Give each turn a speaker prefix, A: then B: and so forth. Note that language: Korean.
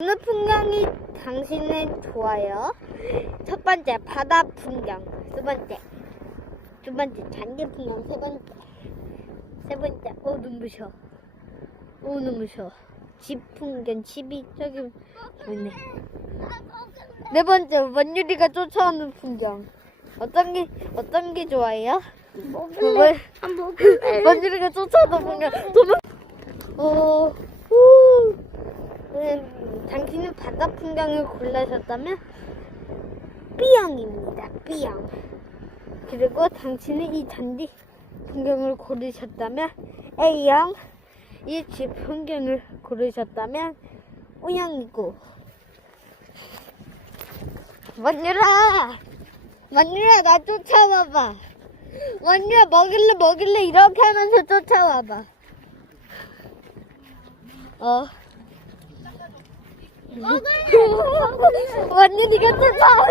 A: 어느 풍경이 당신은 좋아요? 첫 번째 바다 풍경, 두 번째 두 번째 잔디 풍경, 세 번째 세 번째 어 눈부셔, 어 눈부셔. 집 풍경, 집이 저기 있네. 네 번째 원유리가 쫓아오는 풍경. 어떤 게 어떤 게 좋아해요?
B: 먹을래? 안 먹을래?
A: 원유리가 쫓아오는 풍경. 저는 어, 당신은 바다 풍경을 골라셨다면 B형입니다. B형. 그리고 당신은 이 잔디 풍경을 고르셨다면 A형. 이 집 풍경을 고르셨다면 O형이고. 원유라! 원유라, 나 쫓아와봐. 원유라, 먹을래, 먹을래, 이렇게 하면서 쫓아와봐. 어. 원유리가 쫓아오